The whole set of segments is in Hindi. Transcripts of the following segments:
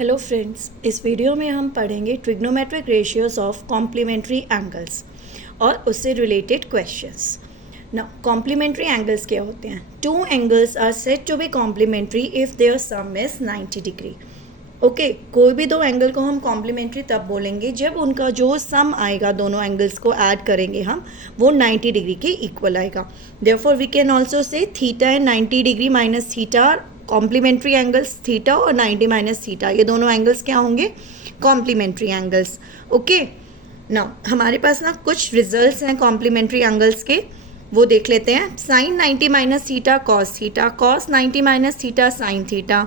हेलो फ्रेंड्स, इस वीडियो में हम पढ़ेंगे trigonometric ratios of complementary angles और उससे related questions. Now complementary angles क्या होते हैं? Two angles are said to be complementary if their sum is 90 degree. Okay, कोई भी दो एंगल को हम कॉम्प्लीमेंट्री तब बोलेंगे जब उनका जो सम आएगा, दोनों एंगल्स को ऐड करेंगे हम, वो 90 डिग्री के इक्वल आएगा। Therefore we can also say theta and 90 degree minus theta complementary angles, theta और 90 माइनस थीटा, ये दोनों एंगल्स क्या होंगे? Complementary angles. ओके, नाउ हमारे पास ना कुछ रिजल्ट्स हैं कॉम्प्लीमेंट्री एंगल्स के, वो देख लेते हैं। Sine 90 minus theta cos theta, cos 90 minus theta sine theta,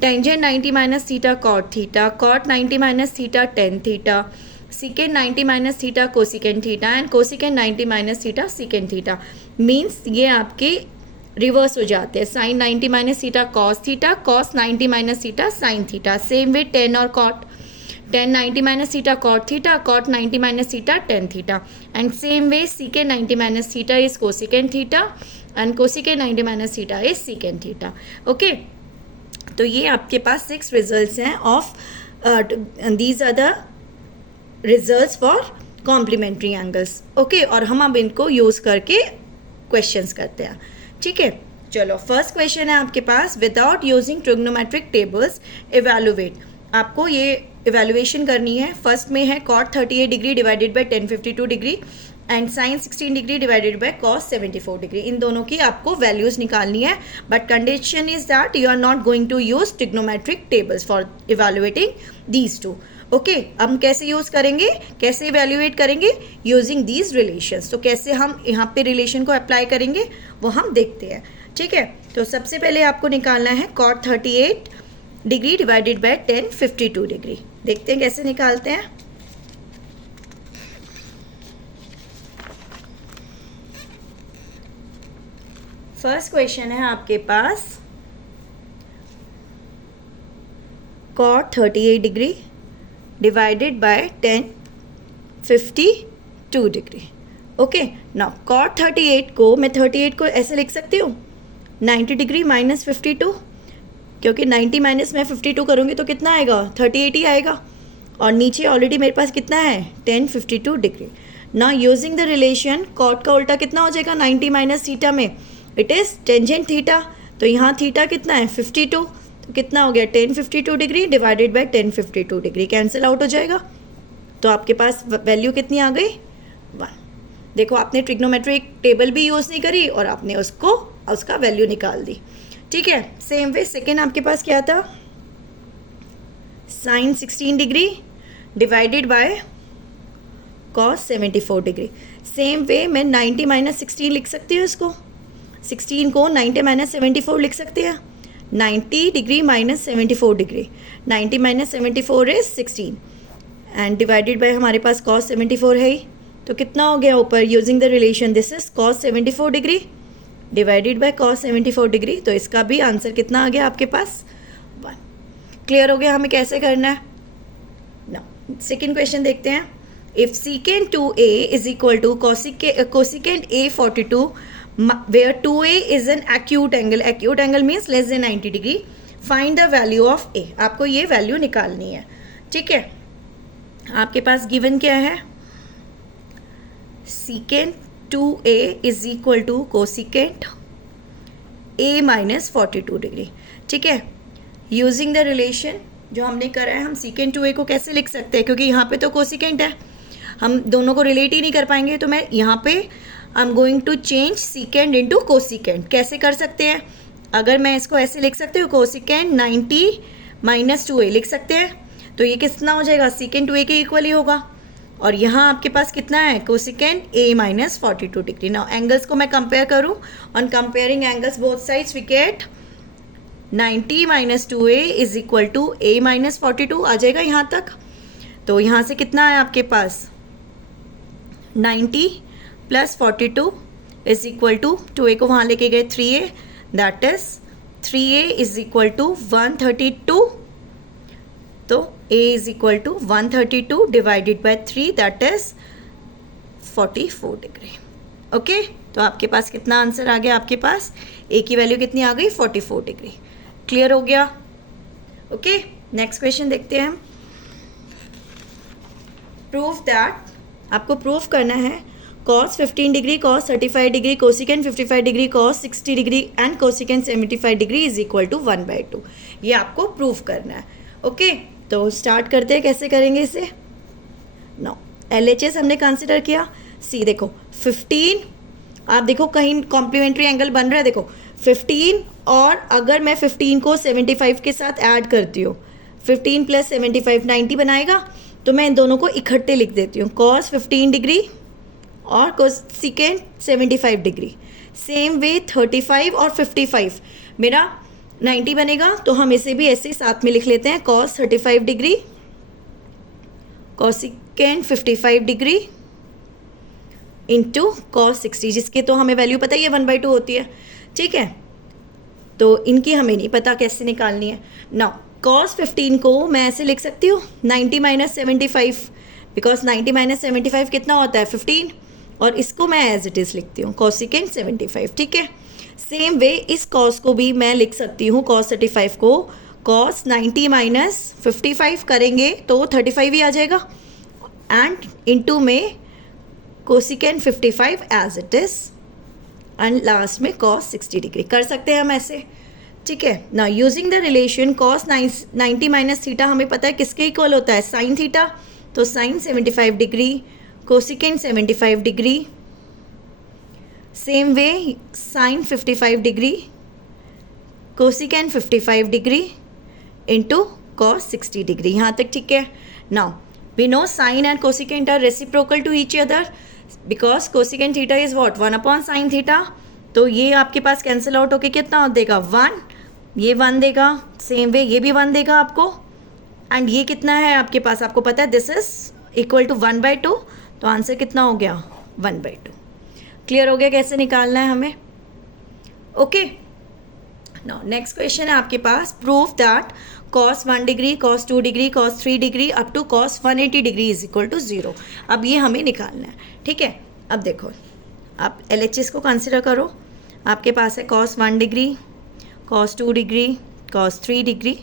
tangent 90 minus theta cot theta, cot 90 minus theta tan theta, secant 90 minus theta cosecant theta and cosecant 90 minus theta secant theta. Means ये आपके रिवर्स हो जाते हैं। Sine 90 minus theta cos theta, cos 90 minus theta sine theta. Same way tan और cot, tan 90 minus theta cot theta, cot 90 minus theta tan theta. And same way secant 90 minus theta is cosecant theta and cosecant 90 minus theta is secant theta. Okay, तो ये आपके पास 6 रिजल्ट्स हैं of these are the results for complementary angles. Okay, और हम अब इनको यूज़ करके क्वेश्चंस करते हैं। ठीक है, चलो फर्स्ट क्वेश्चन है आपके पास, without using trigonometric tables evaluate. आपको ये इवैल्यूएशन करनी है। फर्स्ट में है cot 38 degree divided by tan 52 degree and sine 16 degree divided by cos 74 degree. इन दोनों की आपको वैल्यूज निकालनी है, but condition is that you are not going to use trigonometric tables for evaluating these two. Okay, हम कैसे यूज़ करेंगे, कैसे इवैल्यूएट करेंगे? Using these relations. तो कैसे हम यहाँ पे रिलेशन को अप्लाई करेंगे वो हम देखते हैं। ठीक है, तो सबसे पहले आपको निकालना है cot 38 degree divided by tan 52 degree. देखते हैं कैसे निकालते हैं। फर्स्ट क्वेश्चन है आपके पास cot 38 degree divided by tan 52 degree. Okay, now cot 38 को मैं 38 को ऐसे लिख सकती हूँ 90 डिग्री माइनस 52, क्योंकि 90 माइनस मैं 52 करूँगी तो कितना आएगा? 38 ही आएगा। और नीचे ऑलरेडी मेरे पास कितना है? 10 52 degree. Now using the relation, cot का उल्टा कितना हो जाएगा 90 माइनस थीटा में? It is tangent theta. तो यहाँ थीटा कितना है? 52। तो कितना हो गया? 10 52 degree divided bye 10 52 degree, cancel out हो जाएगा। तो आपके पास वैल्यू कितनी आ गई? 1। देखो, आपने ट्रिग्नोमेट्रिक टेबल भी यूज़ नहीं करी और आपने उसका वैल्यू निकाल दी। ठीक है, सेम वे सेकेंड आपके पास क्या था? Sine 16 degree divided by cos 74 degree. Same way मैं 90 माइनस 16 लिख सकती हूँ इसको। 16 को 90 माइनस 74 लिख सकते हैं। 90 degree minus 74 degree, 90 minus 74 is 16 and divided by हमारे पास कॉस 74 है ही। तो कितना हो गया ऊपर? Using the relation this is cos 74 degree divided by cos 74 degree. तो इसका भी आंसर कितना आ गया आपके पास? 1। क्लियर हो गया हमें कैसे करना है ना। सेकेंड क्वेश्चन देखते हैं। If secant 2a is equal to cosecant a 42 where 2a is an acute angle. Acute angle means less than 90 degree. Find the value of a. आपको ये वैल्यू निकालनी है। ठीक है, आपके पास गिवन क्या है? secant 2a is equal to cosecant a minus 42 degree. ठीक है, यूजिंग द रिलेशन जो हमने करा है, हम secant 2a को कैसे लिख सकते हैं? क्योंकि यहाँ पे तो कोसिकेंट है, हम दोनों को रिलेट ही नहीं कर पाएंगे। तो मैं यहाँ पे I am going to change secant into cosecant. कैसे कर सकते हैं? अगर मैं इसको ऐसे लिख सकते हो, कोसिकेंड 90 माइनस 2a लिख सकते हैं। तो ये कितना हो जाएगा? सीकेंड 2a के इक्वल ही होगा। और यहाँ आपके पास कितना है? Cosecant a minus 42 degree. Now angles को मैं कंपेयर करूँ, on comparing angles both sides we get 90 minus 2a is equal to a minus 42 आ जाएगा यहाँ तक। तो यहाँ से कितना है आपके पास? 90 plus 42 is equal to 2a को वहाँ लेके गए 3a, that is 3a is equal to 132। तो a is equal to 132 divided by 3, that is 44 degree. Okay, तो आपके पास कितना आंसर आ गया? आपके पास a की वैल्यू कितनी आ गई? 44 डिग्री। क्लियर हो गया? ओके, नेक्स्ट क्वेश्चन देखते हैं हम। प्रूव दैट, आपको प्रूव करना है cos 15 degree cos 35 degree cosecant 55 degree cos 60 degree and cosecant 75 degree is equal to 1/2। ये आपको प्रूव करना है। ओके, तो स्टार्ट करते हैं, कैसे करेंगे इसे। नो, LHS हमने कंसिडर किया। सी देखो 15, आप देखो कहीं कॉम्प्लीमेंट्री एंगल बन रहा है, देखो 15, और अगर मैं 15 को 75 के साथ ऐड करती हूँ, 15 + 75 90 बनाएगा, तो मैं इन दोनों को इकट्ठे लिख देती हूँ, cos 15 डिग्री और कोसिकेंट 75 डिग्री। सेम वे 35 और 55 मेरा 90 बनेगा, तो हम इसे भी ऐसे साथ में लिख लेते हैं, cos 35 degree cosecant 55 degree into cos 60, जिसके तो हमें वैल्यू पता ही है 1/2 होती है। ठीक है, तो इनकी हमें नहीं पता कैसे निकालनी है। नाउ cos 15 को मैं ऐसे लिख सकती हूँ 90 - 75, बिकॉज 90 - 75 कितना होता है 15, और इसको मैं एज इट इज़ लिखती हूँ कोसिकेंट 75। ठीक है, सेम वे इस cos को भी मैं लिख सकती हूँ, cos 35 को cos 90 - 55 करेंगे तो 35 ही आ जाएगा, एंड इनटू में cosecant 55 as it is, and last में cos 60 डिग्री। कर सकते हैं हम ऐसे। ठीक है ना, using the relation cos 90 - theta हमें पता है किसके इक्वल होता है, sin थीटा, तो sin 75 degree cosecant 75 degree, same way sin 55 degree cosecant 55 degree into cos 60 degree. यहाँ तक ठीक है। Now we know sin and cosecant are reciprocal to each other, because cosecant theta is what 1/sin theta, तो ये आपके पास कैंसिल आउट होके कितना देगा 1, ये 1 देगा, सेम वे ये भी 1 देगा आपको, एंड ये कितना है आपके पास, आपको पता है दिस इज इक्वल टू 1/2, तो आंसर कितना हो गया 1/2। क्लियर हो गया कैसे निकालना है हमें। ओके, नाउ नेक्स्ट क्वेश्चन है आपके पास, prove that cos 1 degree cos 2 degree cos 3 degree up to cos 180 degree is equal to 0। अब ये हमें निकालना है। ठीक है, अब देखो आप LHS को कंसिडर करो, आपके पास है cos 1 degree cos 2 degree cos 3 degree,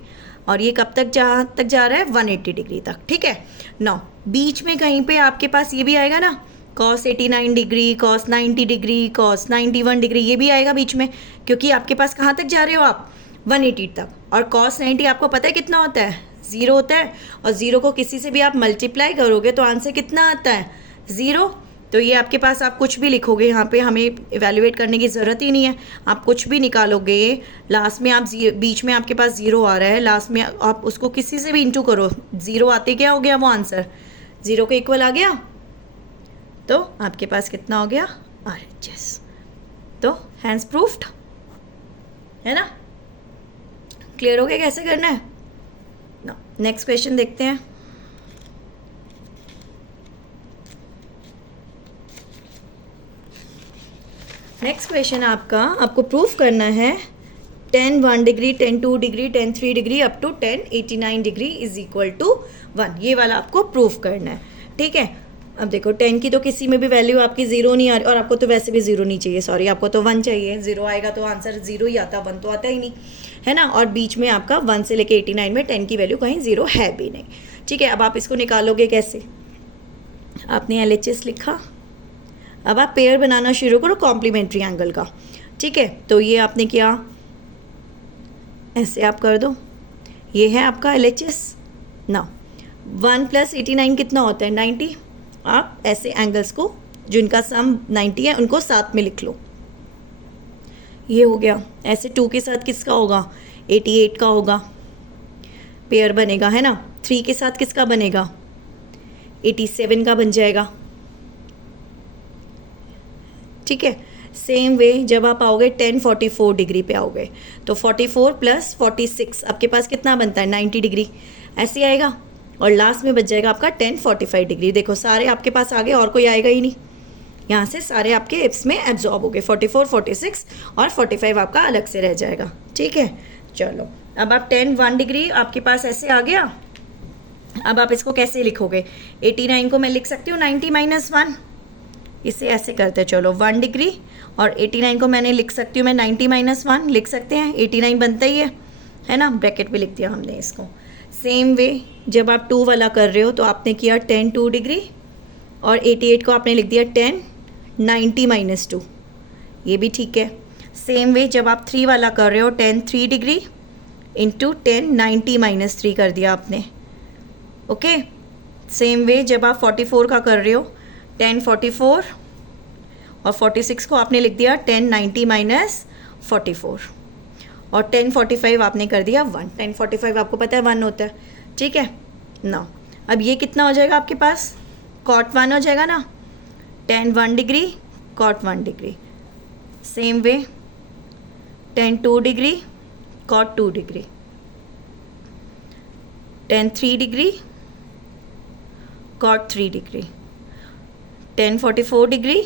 और ये कब तक जा रहा है 180 डिग्री तक। ठीक है, नाउ बीच में कहीं पे आपके पास ये भी आएगा ना, cos 89 degree cos 90 degree cos 91 degree, ये भी आएगा बीच में, क्योंकि आपके पास कहाँ तक जा रहे हो आप 180 तक, और cos 90 आपको पता है कितना होता है 0 होता है, और 0 को किसी से भी आप मल्टीप्लाई करोगे तो आंसर कितना आता है 0। तो ये आपके पास आप कुछ भी लिखोगे, यहाँ पे हमें इवेल्युएट करने की ज़रूरत ही नहीं है, आप कुछ भी निकालोगे, लास्ट में आप बीच में आपके पास 0 आ रहा है, लास्ट में आप उसको किसी से भी इंटू करो, 0 आते क्या हो गया वो आंसर 0 के इक्वल आ गया, तो आपके पास कितना हो गया RHS, तो हैंड्स प्रूफ्ड है ना। क्लियर हो गया कैसे करना है ना। नेक्स्ट क्वेश्चन देखते हैं। नेक्स्ट क्वेश्चन आपको प्रूफ करना है tan 1 degree tan 2 degree tan 3 degree up to tan 89 degree is equal to 1, ये वाला आपको प्रूफ करना है। ठीक है, अब देखो tan की तो किसी में भी वैल्यू आपकी 0 नहीं आ रही, और आपको तो वैसे भी 0 नहीं चाहिए, सॉरी आपको तो 1 चाहिए, 0 आएगा तो आंसर 0 ही आता, 1 तो आता ही नहीं है ना, और बीच में आपका 1 से लेके 89 में tan की वैल्यू कहीं 0 है भी नहीं। ठीक है, अब आप इसको निकालोगे कैसे, आपने LHS लिखा, अब आप पेयर बनाना शुरू करो कॉम्प्लीमेंट्री एंगल का। ठीक है, तो ये आपने किया, ऐसे आप कर दो, ये है आपका LHS। ना 1 + 89 कितना होता है 90, आप ऐसे एंगल्स को जिनका सम 90 है उनको साथ में लिख लो, ये हो गया। ऐसे 2 के साथ किसका होगा 88 का होगा, पेयर बनेगा है ना। 3 के साथ किसका बनेगा 87 का बन जाएगा। ठीक है, सेम वे जब आप आओगे 1044 डिग्री पे आओगे तो 44 + 46 आपके पास कितना बनता है 90 डिग्री, ऐसे आएगा, और लास्ट में बच जाएगा आपका 1045 डिग्री। देखो सारे आपके पास आ गए, और कोई आएगा ही नहीं, यहाँ से सारे आपके इसमें एब्जॉर्ब हो गए, 44 46 और 45 आपका अलग से रह जाएगा। ठीक है, चलो अब आप 10 1 डिग्री आपके पास ऐसे आ गया। अब आप इसको कैसे लिखोगे, 89 को मैं लिख सकती हूँ 90 - 1, इसे ऐसे करते हैं, चलो 1 डिग्री, और 89 को मैंने लिख सकती हूँ मैं 90 - 1 लिख सकते हैं, 89 बनता ही है ना, ब्रैकेट पे लिख दिया हमने इसको। सेम वे जब आप 2 वाला कर रहे हो तो आपने किया 10 2 डिग्री और 88 को आपने लिख दिया 10 90 माइनस 2, ये भी ठीक है। सेम वे जब आप 3 वाला कर रहे हो 10 3 डिग्री इंटू 10 90 माइनस 3 कर दिया आपने, ओके। सेम वे जब आप 44 का कर रहे हो 10 44 और 46 को आपने लिख दिया 10 90 माइनस 44 और 10 45 आपने कर दिया 1। 10 45 आपको पता है 1 होता है, ठीक है ना। अब ये कितना हो जाएगा आपके पास, कॉट 1 हो जाएगा ना, 10 1 degree cot 1 degree. Same way 10 2 degree cot 2 degree, 10 3 degree cot 3 degree, 10 44 degree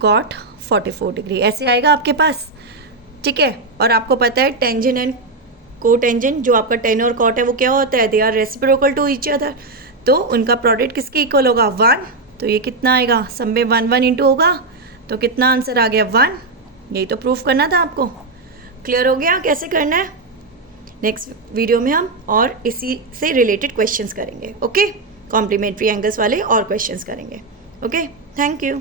cot 44 degree, ऐसे आएगा आपके पास, ठीक है। और आपको पता है टेंजेंट एंड कोटेंजेंट जो आपका टेन और कॉट है वो क्या होता है, they are reciprocal to each other, तो उनका प्रोडक्ट किसके इक्वल होगा 1, तो ये कितना आएगा, सब में 1 1 इंटू होगा, तो कितना आंसर आ गया 1। यही तो प्रूफ करना था आपको। क्लियर हो गया कैसे करना है। नेक्स्ट वीडियो में हम और इसी से रिलेटेड क्वेश्चंस करेंगे, ओके। कॉम्प्लीमेंट्री एंगल्स वाले और क्वेश्चंस करेंगे, ओके। Thank you.